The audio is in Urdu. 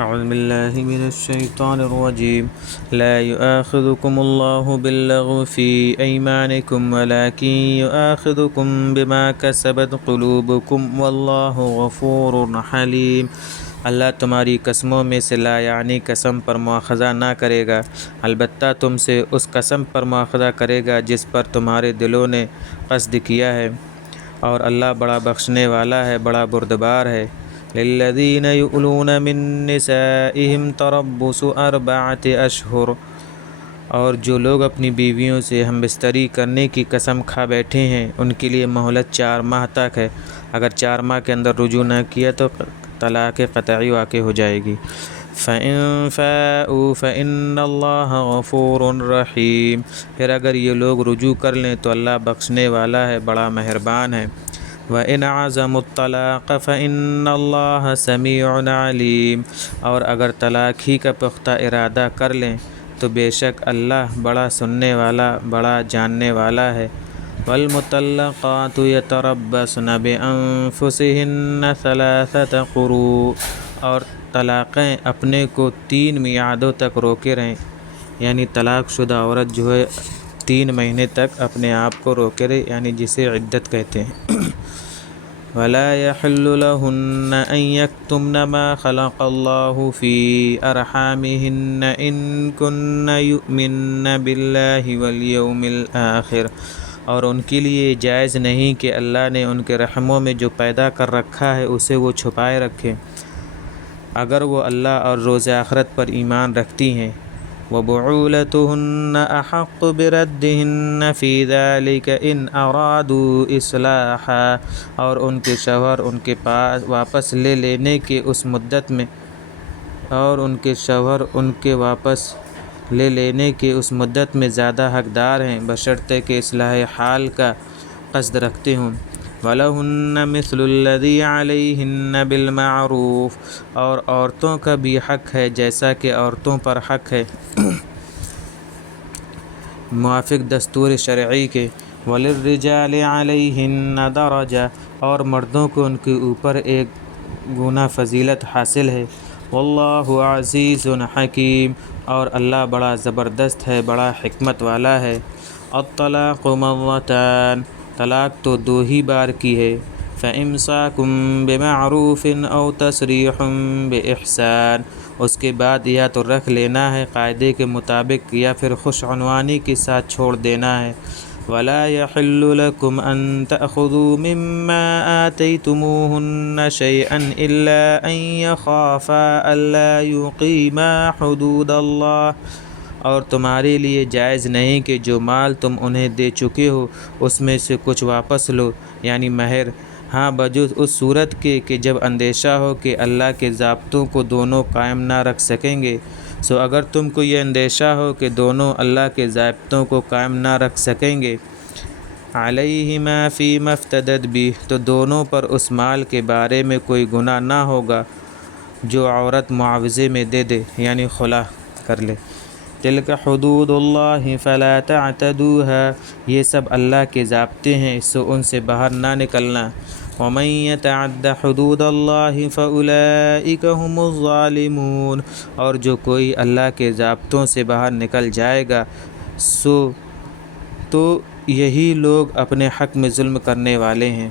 اعوذ باللہ من الشیطان الرجیم لا یؤاخذکم اللہ باللغو فی ایمانکم ولکن یؤاخذکم بما کسبت قلوبکم واللہ غفور حلیم۔ اللہ تمہاری قسموں میں سے لا یعنی قسم پر مواخذہ نہ کرے گا، البتہ تم سے اس قسم پر مواخذہ کرے گا جس پر تمہارے دلوں نے قصد کیا ہے، اور اللہ بڑا بخشنے والا ہے، بڑا بردبار ہے۔ للذین یؤلون من نسائہم تربص 4 اشہر، اور جو لوگ اپنی بیویوں سے ہم بستری کرنے کی قسم کھا بیٹھے ہیں ان کے لیے مہلت 4 ماہ تک ہے، اگر 4 ماہ کے اندر رجوع نہ کیا تو طلاق قطعی واقع ہو جائے گی۔ فَإِن فَاءُوا فَإِنَّ اللَّهَ غَفُورٌ رَحِيمٌ، پھر اگر یہ لوگ رجوع کر لیں تو اللہ بخشنے والا ہے، بڑا مہربان ہے۔ وَإِنْ عَزَمُوا الطَّلَاقَ فَإِنَّ اللَّهَ سَمِيعٌ عَلِيمٌ، اور اگر طلاق ہی کا پختہ ارادہ کر لیں تو بے شک اللہ بڑا سننے والا، بڑا جاننے والا ہے۔ وَالْمُطَلَّقَاتُ يَتَرَبَّصْنَ بِأَنفُسِهِنَّ 3 قُرُوءٍ، اور طلاقیں اپنے کو 3 میعادوں تک روکے رہیں، یعنی طلاق شدہ عورت جو ہے 3 مہینے تک اپنے آپ کو روکے رہے، یعنی جسے عدت کہتے ہیں۔ وَلَا يَحِلُّ لَهُنَّ أَن يَكْتُمْنَ مَا خَلَقَ اللَّهُ فِي أَرْحَامِهِنَّ إِن كُنَّ يُؤْمِنَّ بِاللَّهِ وَالْيَوْمِ الْآخِرِ، اور ان کے لیے جائز نہیں کہ اللہ نے ان کے رحموں میں جو پیدا کر رکھا ہے اسے وہ چھپائے رکھیں، اگر وہ اللہ اور روز آخرت پر ایمان رکھتی ہیں۔ وَبُعُولَتُهُنَّ أَحَقُّ بِرَدِّهِنَّ فِي ذَلِكَ إِنْ أَرَادُوا إِصْلَاحًا، اور ان کے شوہر ان کے پاس واپس لے لینے کے اس مدت میں، اور ان کے شوہر ان کے واپس لے لینے کے اس مدت میں زیادہ حقدار ہیں، بشرطے کہ اصلاح حال کا قصد رکھتے ہوں۔ وَلَهُنَّ مِثْلُ الَّذِي عَلَيْهِنَّ بِالْمَعْرُوفِ، اور عورتوں کا بھی حق ہے جیسا کہ عورتوں پر حق ہے موافق دستور شرعی کے۔ وَلِلرِّجَالِ عَلَيْهِنَّ دَرَجَةٌ، اور مردوں کو ان کے اوپر 1 گنا فضیلت حاصل ہے۔ وَاللَّهُ عَزِيزٌ حَكِيمٌ، اور اللہ بڑا زبردست ہے، بڑا حکمت والا ہے۔ الطلاق مرتان، طلاق تو 2 ہی بار کی ہے۔ فَإِمْسَاكٌ بِمَعْرُوفٍ أَوْ تَسْرِيحٌ بِإِحْسَانٍ، اس کے بعد یا تو رکھ لینا ہے قاعدے کے مطابق یا پھر خوش عنوانی کے ساتھ چھوڑ دینا ہے۔ وَلَا يَحِلُّ لَكُمْ أَن تَأْخُذُوا مِمَّا آتَيْتُمُوهُنَّ شَيْئًا إِلَّا أَن يَخَافَا أَلَّا يُقِيمَا حُدُودَ اللَّهِ، اور تمہارے لیے جائز نہیں کہ جو مال تم انہیں دے چکے ہو اس میں سے کچھ واپس لو، یعنی مہر، ہاں بجز اس صورت کے کہ جب اندیشہ ہو کہ اللہ کے ضابطوں کو دونوں قائم نہ رکھ سکیں گے، سو اگر تم کو یہ اندیشہ ہو کہ دونوں اللہ کے ضابطوں کو قائم نہ رکھ سکیں گے، علیہما فیما افتدت بہ، تو دونوں پر اس مال کے بارے میں کوئی گناہ نہ ہوگا جو عورت معاوضے میں دے دے، یعنی خلا کر لے۔ تلک حدود اللہ فلا تعتدوها، یہ سب اللہ کے ضابطے ہیں سو ان سے باہر نہ نکلنا۔ ومن یتعد حدود اللہ فاولئک هم الظالمون، اور جو کوئی اللہ کے ضابطوں سے باہر نکل جائے گا تو یہی لوگ اپنے حق میں ظلم کرنے والے ہیں۔